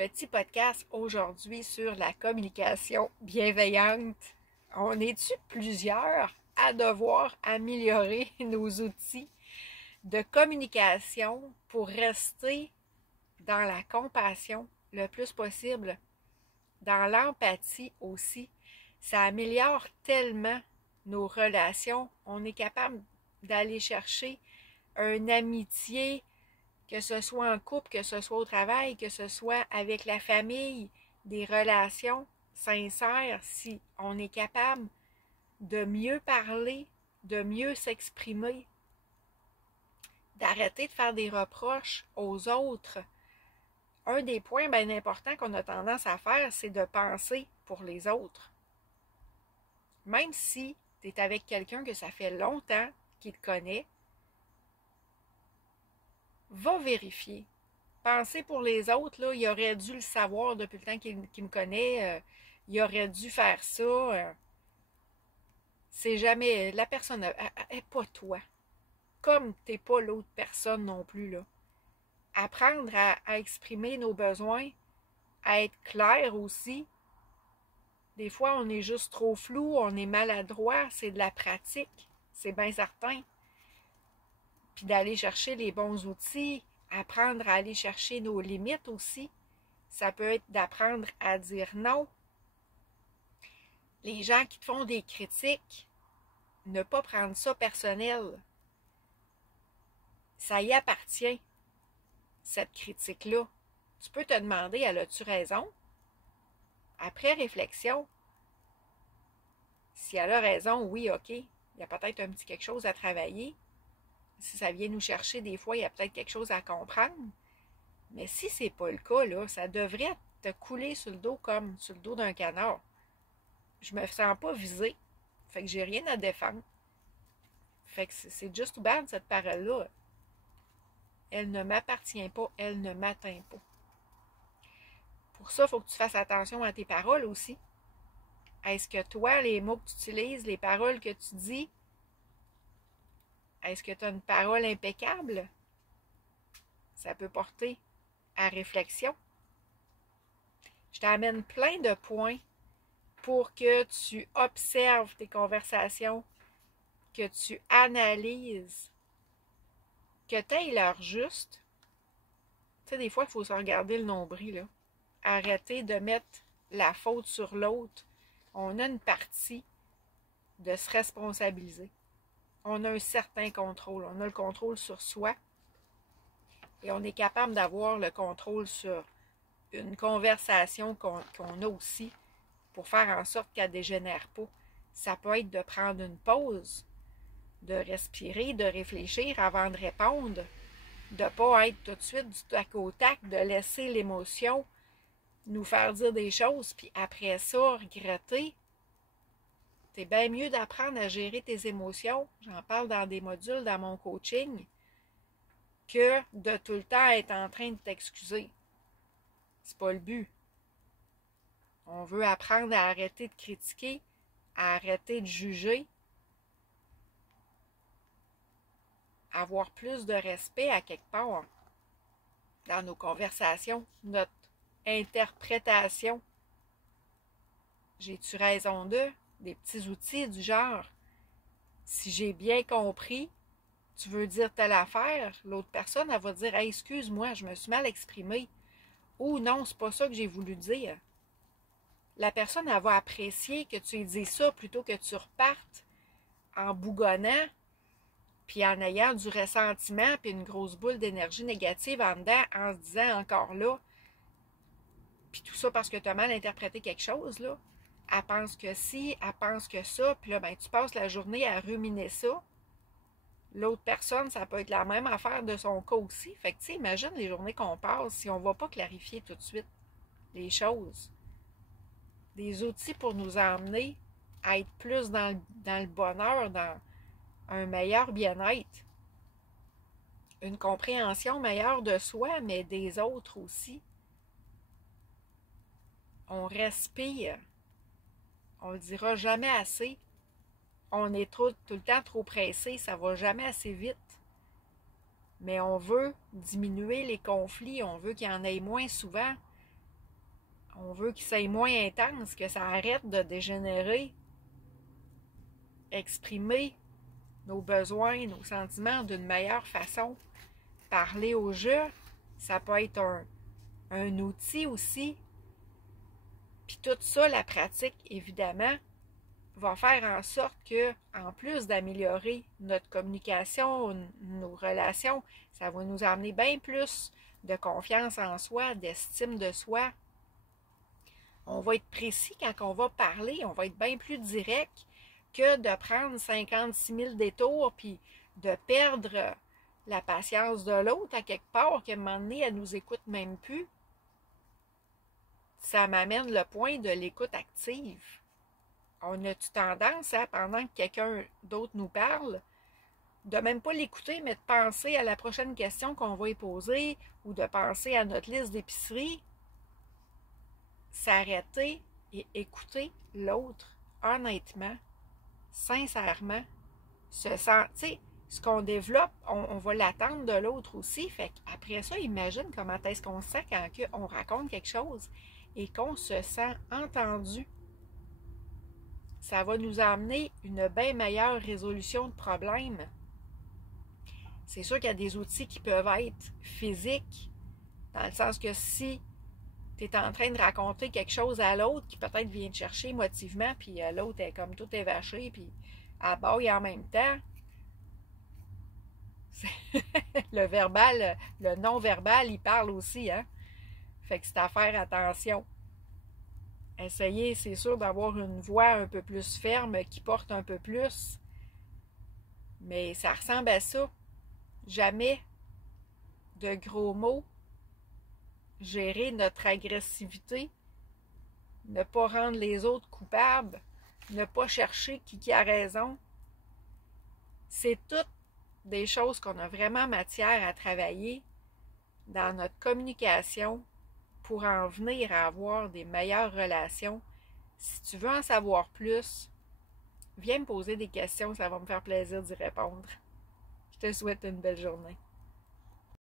petit podcast aujourd'hui sur la communication bienveillante. On est-tu plusieurs à devoir améliorer nos outils de communication pour rester dans la compassion le plus possible, dans l'empathie aussi. Ça améliore tellement nos relations. On est capable d'aller chercher une amitié, que ce soit en couple, que ce soit au travail, que ce soit avec la famille, des relations sincères, si on est capable de mieux parler, de mieux s'exprimer, d'arrêter de faire des reproches aux autres. Un des points bien importants qu'on a tendance à faire, c'est de penser pour les autres. Même si tu es avec quelqu'un que ça fait longtemps qu'il te connaît, va vérifier. Penser pour les autres, là, il aurait dû le savoir depuis le temps qu'il me connaît. Il aurait dû faire ça. C'est jamais... La personne n'est pas toi. Comme tu n'es pas l'autre personne non plus, là. Apprendre à exprimer nos besoins, à être clair aussi. Des fois, on est juste trop flou, on est maladroit. C'est de la pratique, c'est bien certain. Puis d'aller chercher les bons outils, apprendre à aller chercher nos limites aussi. Ça peut être d'apprendre à dire non. Les gens qui te font des critiques, ne pas prendre ça personnel. Ça y appartient, cette critique-là. Tu peux te demander, elle a-tu raison? Après réflexion, si elle a raison, oui, ok, il y a peut-être un petit quelque chose à travailler. Si ça vient nous chercher, des fois, il y a peut-être quelque chose à comprendre. Mais si c'est pas le cas, là, ça devrait te couler sur le dos comme sur le dos d'un canard. Je me sens pas visée. Fait que j'ai rien à défendre. Fait que c'est just bad, cette parole-là. Elle ne m'appartient pas, elle ne m'atteint pas. Pour ça, il faut que tu fasses attention à tes paroles aussi. Est-ce que toi, les mots que tu utilises, les paroles que tu dis, est-ce que tu as une parole impeccable? Ça peut porter à réflexion. Je t'amène plein de points pour que tu observes tes conversations, que tu analyses, que tu aies l'heure juste. Tu sais, des fois, il faut se regarder le nombril, là. Arrêter de mettre la faute sur l'autre. On a une partie de se responsabiliser. On a un certain contrôle. On a le contrôle sur soi. Et on est capable d'avoir le contrôle sur une conversation qu'on a aussi pour faire en sorte qu'elle ne dégénère pas. Ça peut être de prendre une pause, de respirer, de réfléchir avant de répondre, de ne pas être tout de suite du tac au tac, de laisser l'émotion nous faire dire des choses, puis après ça, regretter. C'est bien mieux d'apprendre à gérer tes émotions, j'en parle dans des modules dans mon coaching, que de tout le temps être en train de t'excuser. C'est pas le but. On veut apprendre à arrêter de critiquer, à arrêter de juger, avoir plus de respect à quelque part dans nos conversations, notre interprétation. J'ai-tu raison d'eux? Des petits outils du genre, si j'ai bien compris, tu veux dire telle affaire, l'autre personne, elle va dire hey, excuse-moi, je me suis mal exprimée. Ou non, c'est pas ça que j'ai voulu dire. La personne, elle va apprécier que tu aies dit ça plutôt que tu repartes en bougonnant puis en ayant du ressentiment puis une grosse boule d'énergie négative en dedans en se disant encore là. Puis tout ça parce que tu as mal interprété quelque chose, là. Elle pense que si, elle pense que ça, puis là, ben, tu passes la journée à ruminer ça. L'autre personne, ça peut être la même affaire de son cas aussi. Fait que, tu sais, imagine les journées qu'on passe si on ne va pas clarifier tout de suite les choses. Des outils pour nous emmener à être plus dans le bonheur, dans un meilleur bien-être. Une compréhension meilleure de soi, mais des autres aussi. On respire. On le dira jamais assez. On est tout le temps trop pressé, ça va jamais assez vite. Mais on veut diminuer les conflits, on veut qu'il y en ait moins souvent. On veut qu'il soit moins intense, que ça arrête de dégénérer. Exprimer nos besoins, nos sentiments d'une meilleure façon. Parler au jeu, ça peut être un outil aussi. Puis tout ça, la pratique, évidemment, va faire en sorte que, en plus d'améliorer notre communication, nos relations, ça va nous amener bien plus de confiance en soi, d'estime de soi. On va être précis quand on va parler, on va être bien plus direct que de prendre 56 000 détours puis de perdre la patience de l'autre à quelque part, qu'à un moment donné, elle nous écoute même plus. Ça m'amène le point de l'écoute active. On a-tu tendance à, pendant que quelqu'un d'autre nous parle, de même pas l'écouter, mais de penser à la prochaine question qu'on va y poser ou de penser à notre liste d'épicerie, s'arrêter et écouter l'autre honnêtement, sincèrement, se sent, tu sais, ce qu'on développe, on va l'attendre de l'autre aussi. Fait qu'après ça, imagine comment est-ce qu'on se sent quand on raconte quelque chose et qu'on se sent entendu. Ça va nous amener une bien meilleure résolution de problèmes. C'est sûr qu'il y a des outils qui peuvent être physiques, dans le sens que si tu es en train de raconter quelque chose à l'autre qui peut-être vient te chercher émotivement, puis l'autre est comme tout évaché, puis elle baille en même temps, le verbal, le non-verbal, il parle aussi, hein? Fait que c'est à faire attention. Essayez, c'est sûr, d'avoir une voix un peu plus ferme qui porte un peu plus. Mais ça ressemble à ça. Jamais de gros mots. Gérer notre agressivité. Ne pas rendre les autres coupables. Ne pas chercher qui a raison. C'est toutes des choses qu'on a vraiment matière à travailler dans notre communication pour en venir à avoir des meilleures relations. Si tu veux en savoir plus, viens me poser des questions, ça va me faire plaisir d'y répondre. Je te souhaite une belle journée.